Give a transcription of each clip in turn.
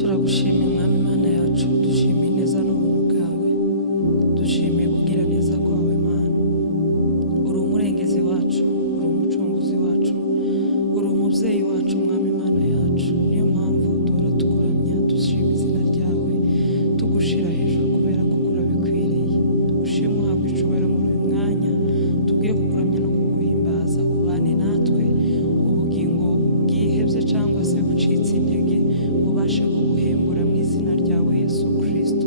Turagushimiye mwami Mana yacu, dushimiye neza n'ubuntu bwawe, dushimiye kugira neza kwawe Mana. Uri umurengezi wacu, uri umucunguzi wacu, uri umubyeyi wacu mwami Mana yacu. Niyo mpamvu duhora tukuramya, dushima izina ryawe, tugushira hejuru kubera ko urabikwiriye. Ushimwe uhabwe icubahiro muri uyu mwanya, tugiye kukuramya no kuguhimbaza. Ubane natwe, ubugingo bwihebye cyangwa se bucitse intege ubashe kuguhembura mu izina ryawe Yesu Kristo.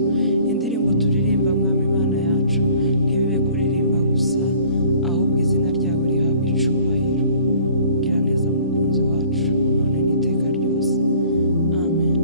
Indirimbo turirimba mwami Mana yacu ntibibe kuririmba gusa, ahubwo izina ryawe rihabwe icubahiro. Ugira neza mukunzi wacu, none n'iteka ryose. Amen.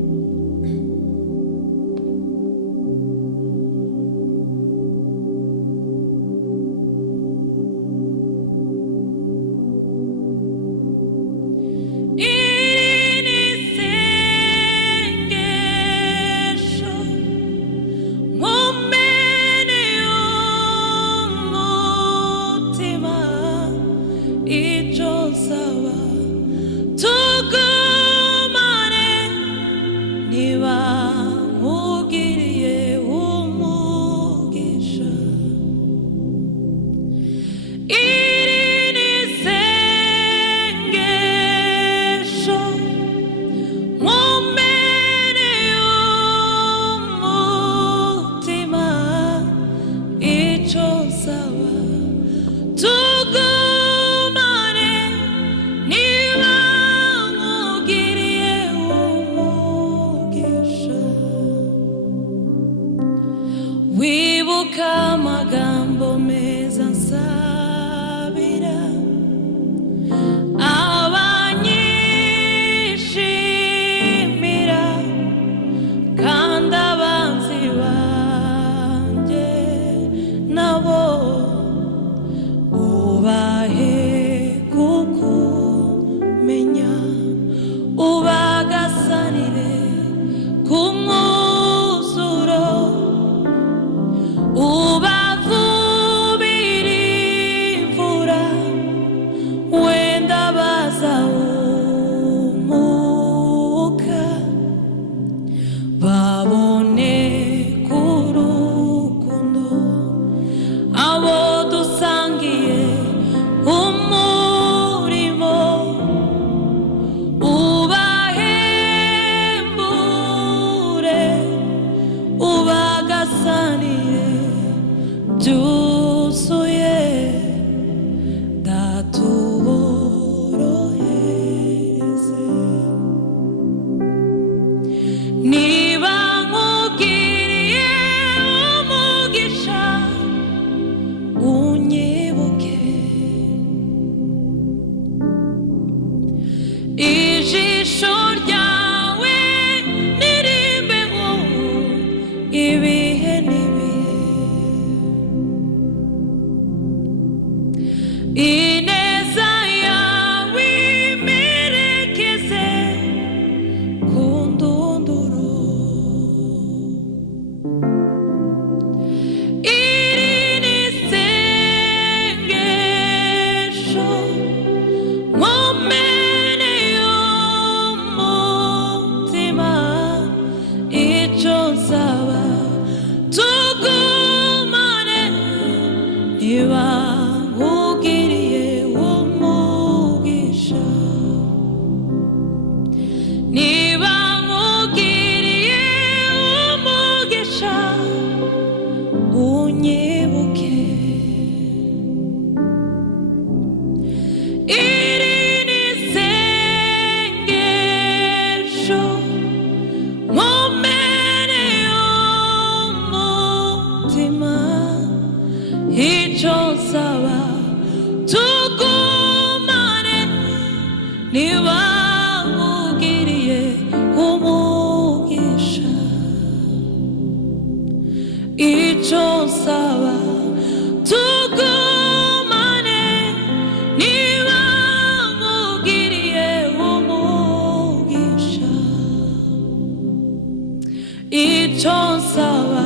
Wibuka amagambo meza nsabira abanyishimira, kandi abanzi banjye nabo ubahe kukumenya, ubagasanire ku mwuzuro, ubavubira imvura wenda bazahumuka, babone kurukundo abo dusangiye umurimo, ubahembure ubagasanire byuzuye, datuborohereze. Niba nkugiriye umugisha unyibuke, ijisho ryawe nirimbeho ibihe n'ibihe, ineza yawe imerekeze ku ndunduro, iri ni isengesho nkomereye umutima, icyo nsaba tugumane, niba nkugiriye umugisha, niba nkugiriye umugisha unyibuke, iri ni isengesho nkomereye umutima, icyo nsaba tugumane, niba nkugiriye umugisha, icyo nsaba tugumane, niba nkugiriye umugisha, icyo nsaba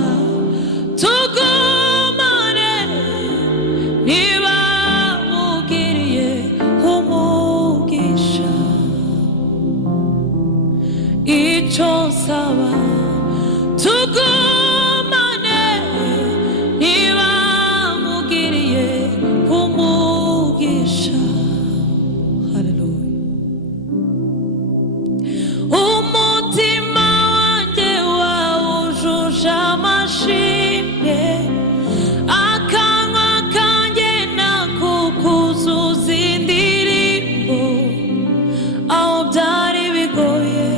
tugumane, niba nkugiriye umugisha, icyo nsaba tuzaba tugumane niba mugiriye umugisha. Haleluya. Umutima wanjye wawujuje amashimwe, akanwa kanjye nakukuzuza indirimbo. Aho byari bigoye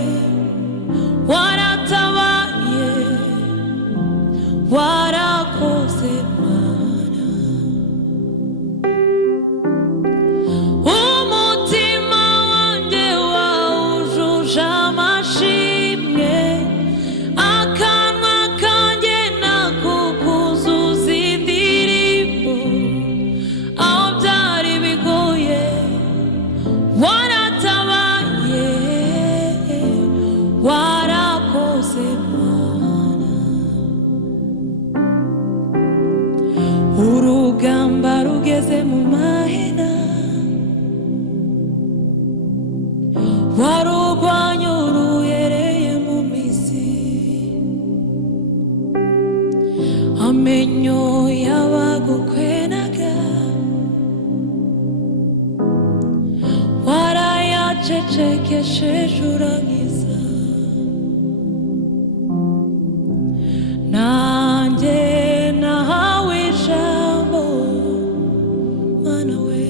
waratabaye, warakoze Mana. Umutima wanjye wawujuje amashimwe, akanwa kanjye nakukuzuza indirimbo. Aho byari bigoye waratabaye, warakoze Mana. Urugamba rugeze mu mahina, warurwanye uruhereye mu mizi. Amenyo y'abagukwenaga warayacecekesheje urankiza. Nanjye nahawe ijambo Mana we,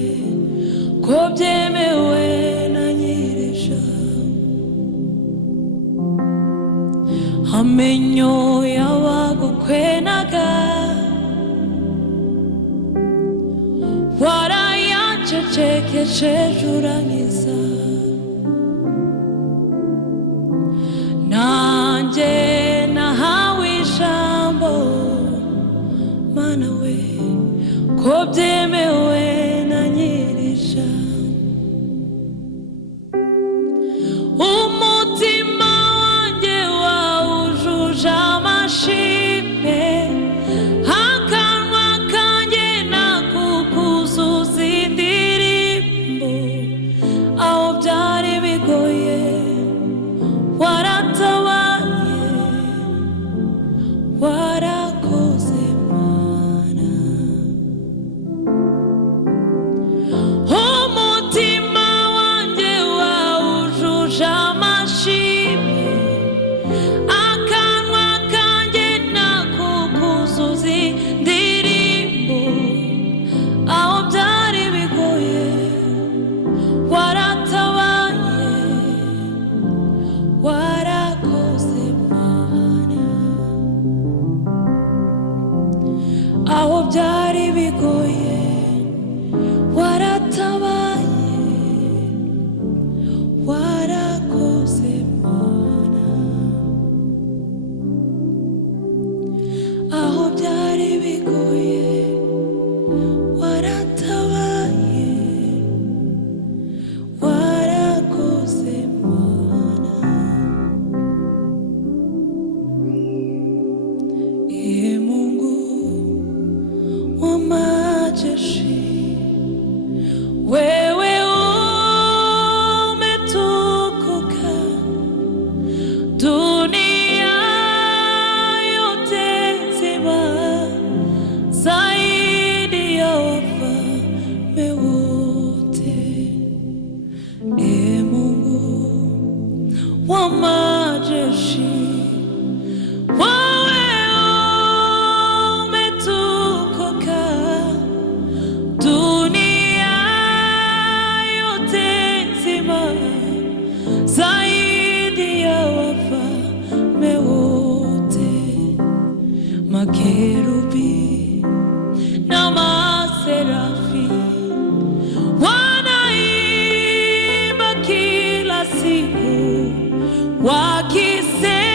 ko byemewe na nyir'ijambo. Amenyo y'abagukwenaga warayacecekesheje urankiza. Nanjye nahawe ijambo Mana we, ko byemewe na nyir'ijambo. Umutima wanjye wawujuje amashimwe, akanwa kanjye nakukuzuza indirimbo. Aho byari bigoye waratabaye, warakoze Mana. Umutima wanjye wawujuje amashimwe, akanwa kanjye nakukuzuza indirimbo. Aho byari bigoye waratabaye, warakoze Mana. Aho byari bigoye waratabaye, warakoze Mana. Aho byari bigoye waratabaye, warakoze Mana. Ee Mungu wa majeshi, wewe umetukuka. Dunia yote nzima zaidi ya wafalme wote. Ee Mungu wa majeshi, wewe umetukuka. Dunia yote nzima zaidi ya wafalme wote. Makerubi na maserafi wanaimba kila siku wakisema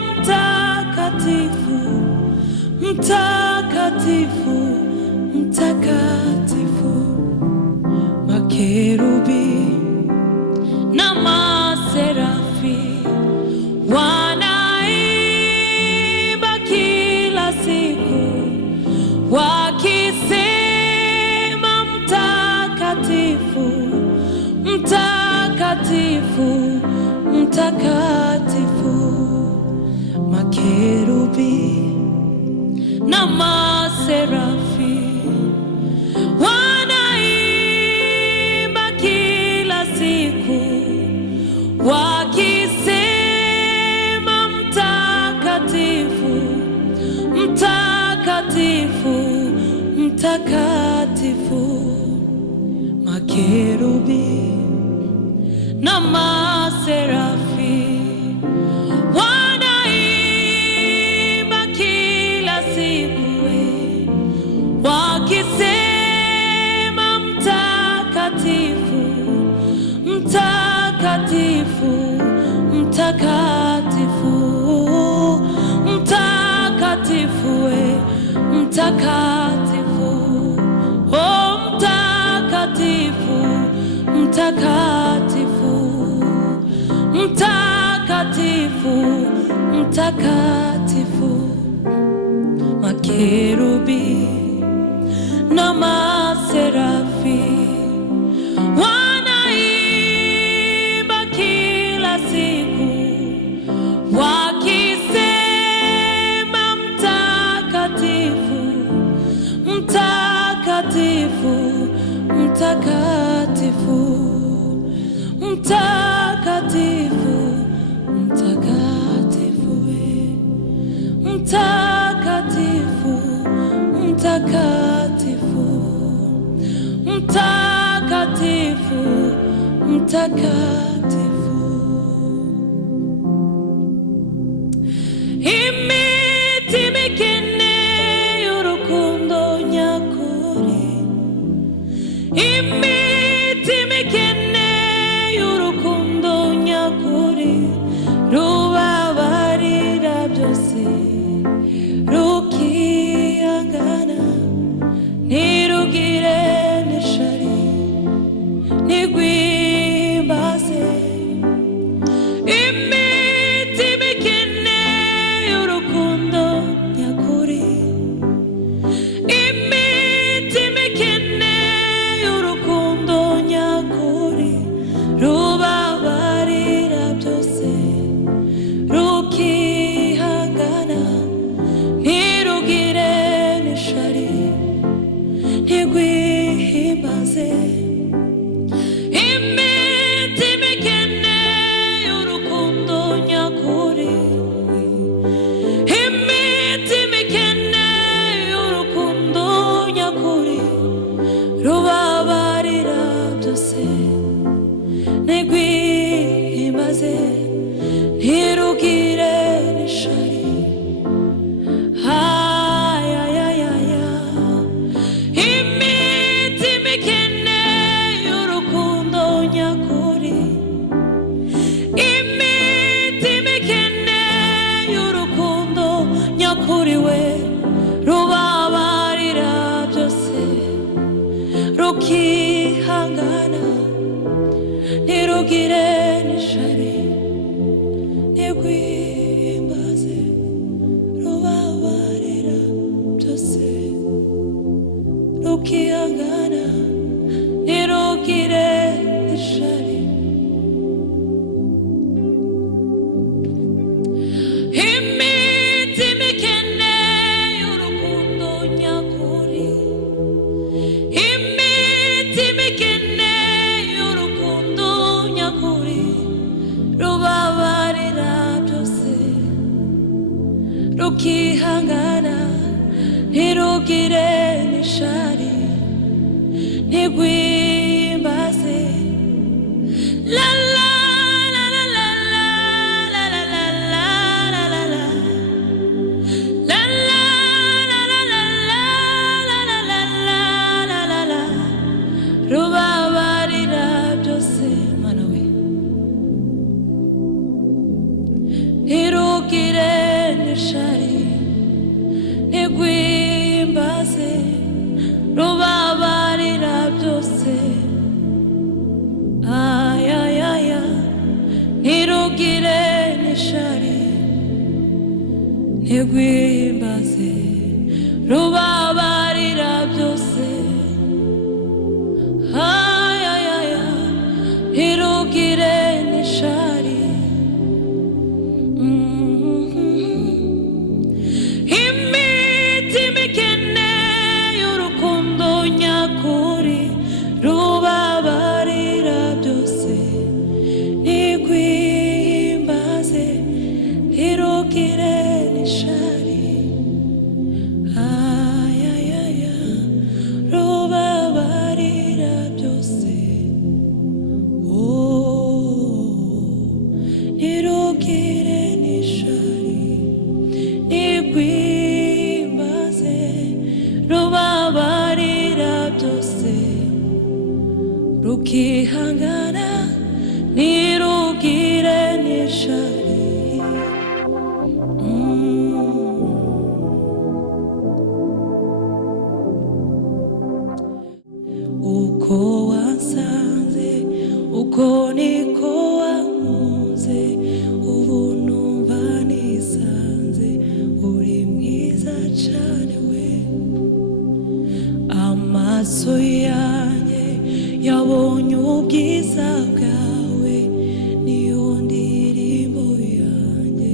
mtakatifu, mtakatifu, mtakatifu. Makerubi na maserafi wanaimba kila siku wakisema mtakatifu, mtakatifu, mtakatifu. mtakatifu, makerubi na maserafi wanaimba kila siku wakisema mtakatifu, mtakatifu, mtakatifu, mtakatifu, mtakatifu, oh mtakatifu, mtakatifu, mtakatifu, mtakatifu, makerubi na maserafi wanaimba kila siku wakisema mtakatifu, mtakatifu, mtakatifu, mtakatifu, mtakatifu, mtakatifu, mtakatifu, mtakatifu, mtakatifu. Imiti mikene y'urukundo nyakuri, imiti mikene y'urukundo nyakuri, rubabarira byose, rukihangana, ntirugire n'ishari, ntirwimbaze. Imiti mikene y'urukundo nyakuri, imiti mikene y'urukundo nyakuri, rubabarira byose, rukihangana, ntirugire n'ishari, ntirwihimbaze. Imiti mikene y'urukundo nyakuri, imiti mikene y'urukundo nyakuri, rubabarira byose, ntirwihimbaze, ntirugire n'ishari. Imiti mikene y'urukundo nyakuri, imiti mikene y'urukundo nyakuri we, rubabarira byose, rukihangana, ntirugire n'ishari, ntirwihimbaze, rubabarira byose, rukihangana, ntirugire n'ishari. Imiti mikene y'urukundo nyakuri, imiti mikene y'urukundo nyakuri, rubabarira byose, rukihangana, ntirugire n'ishari, ntirwimbaze. La la la la la la la la la la la la la la la la la la la la, rubabarira byose mana we, ntirugire n'ishari, ntirwimbaze, rubabarira byose, ayayaya, ntirugire n'ishari, ntirwimbaze, rubabarira byose, ayayaya, ntirugire n'ishari. Imiti mikene y'urukundo nyakuri, rubabarira byose, ntirwihimbaze, ntirugire n'ishari. Ay, ay, ukihangana ntirugire n'ishari. Uko wansanze uko niko wankunze, ubu numva nisanze uri mwiza cane we. Amaso yanjye yabonye ubwiza bwawe, niyo ndirimbo yanjye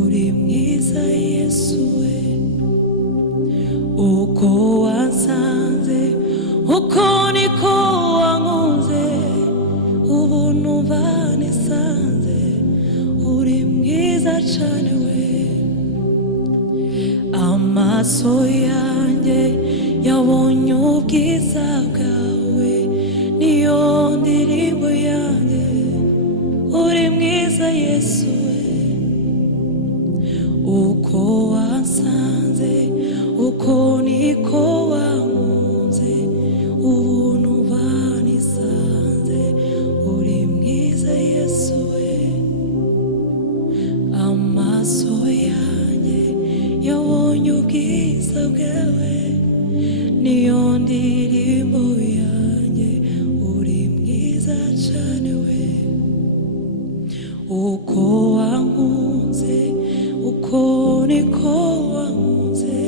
uri mwiza Yesu we. Uko wansanze uko niko wankunze, ubu numva nisanze uri mwiza cane we. Amaso yanjye yabonye ubwiza bwawe, niyo ndirimbo yanjye uri mwiza Yesu we. Uko wansanze uko niko wankunze, ubu numva nisanze uri mwiza Yesu we. Amaso yanjye yabonye ubwiza bwawe, niyo ndirimbo yanjye uri mwiza cane we. Uko wankunze uko niko wankunze,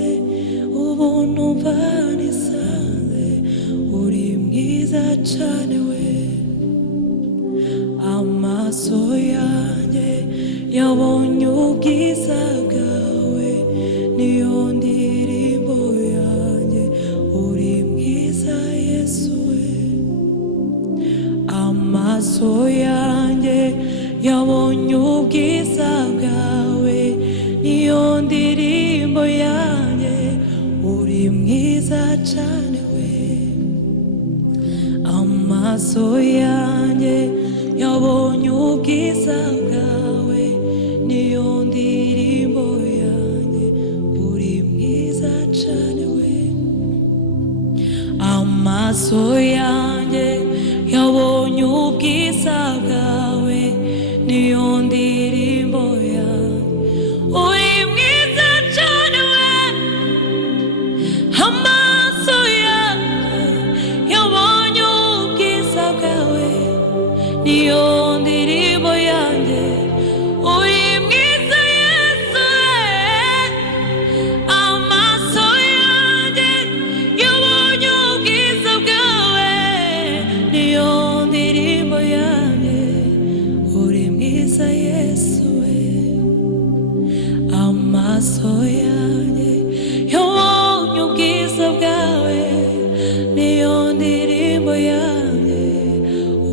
ubu numva nisanze uri mwiza cane we. Amaso yanjye yabonye ubwiza bwawe, niyo ndirimbo yanjye uri mwiza Yesu we. Amaso yanjye yabonye ubwiza bwawe, niyo ndirimbo yanjye uri mwiza cane we. Amaso yanjye yabonye ubwiza bwawe, niyo ndirimbo yanjye uri mwiza cane we. Amaso yanjye yabonye ubwiza bwawe, niyo ndirimbo yanjye uri mwiza cane we. Amaso yanjye yabonye ubwiza bwawe, niyo ndirimbo yanjye uri mwiza Yesu we. Amaso yanjye yabonye ubwiza bwawe, niyo ndirimbo yanjye uri mwiza Yesu we. Amaso yanjye yabonye ubwiza bwawe, niyo ndirimbo yanjye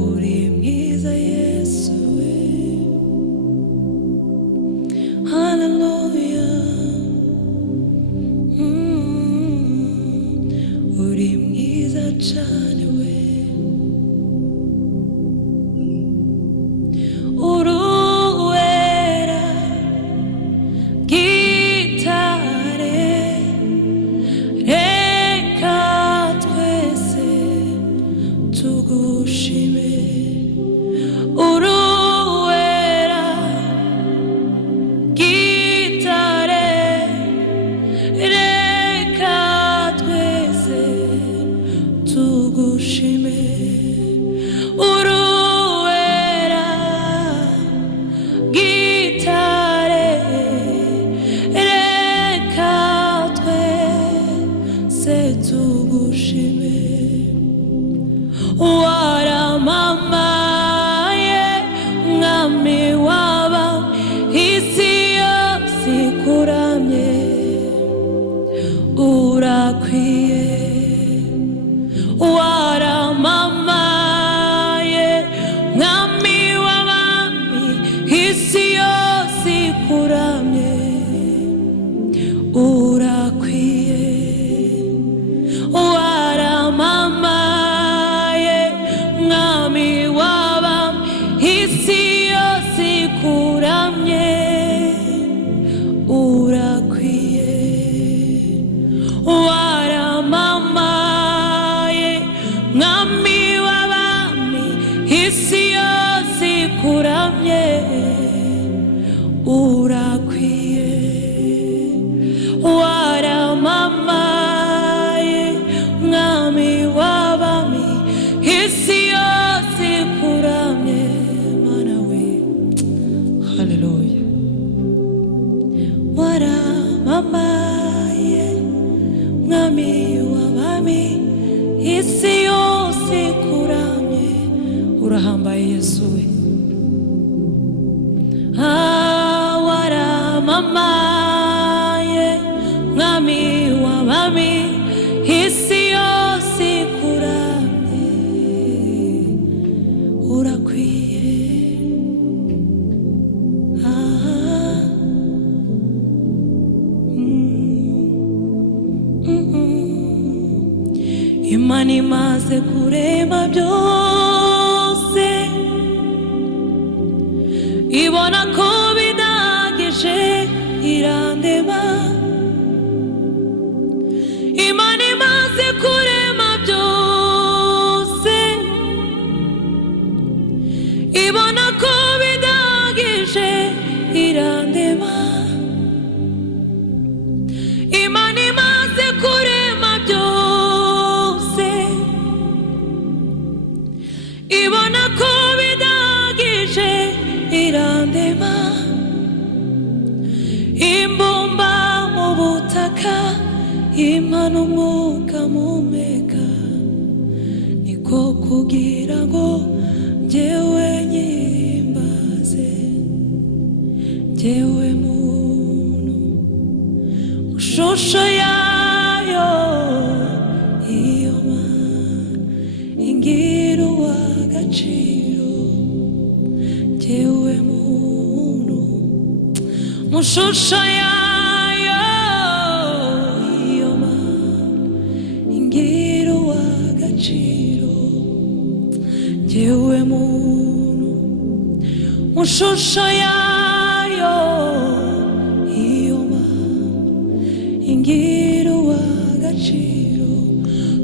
uri mwiza Yesu we. Hallelujah. Uri mwiza cane we. Uruwera gita urakwiye waramamaye mwami w'abami isi yose ikuramye mana we haleluya waramamaye mwami w'abami isi yose ikuramye urahambaye Yesu we waramamaye mwami w'abami isi yose ikuramye urakwiye Imana imaze kurema byose ibona ko bidahagije irandema Imana imaze kurema byose ibona ko bidahagije irandema Imana imaze kurema byose ibona ko bidahagije irandema imbumba mu butaka imana umwuka mpumeka niko kugira ngo njyewe nyimbaze njyewe muntu mu shusho yayo iyo mana ingira uw'agaciro njyewe muntu mu shusho yayo iyo mana ingira uw'agaciro njyewe muntu mu shusho yayo iyo mana ingira uw'agaciro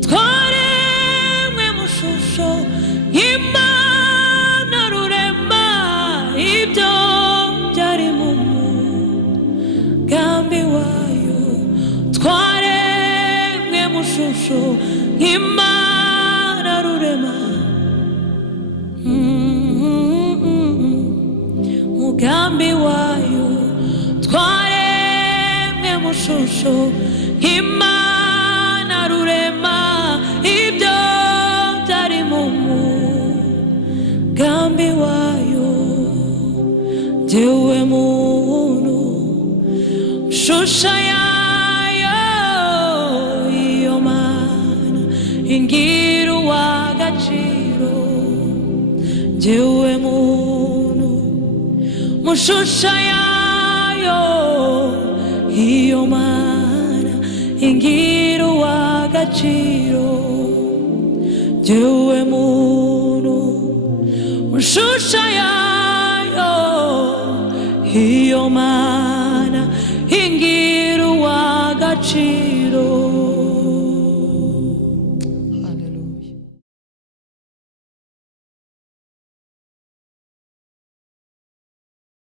twaremwe mu shusho nk'Imana rurema ibyo byari mu mugambi wayo twaremwe mu shusho nk'Imana rurema mugambi wayo twaremwe mu shusho nk'Imana rurema ibyo byari mu mugambi wayo njyewe muntu shusho yayo iyo mana ingira uw'agaciro njyewe muntu mu shusho yayo iyo mana ingira uw'agaciro njyewe muntu mu shusho yayo iyo mana ingira uw'agaciro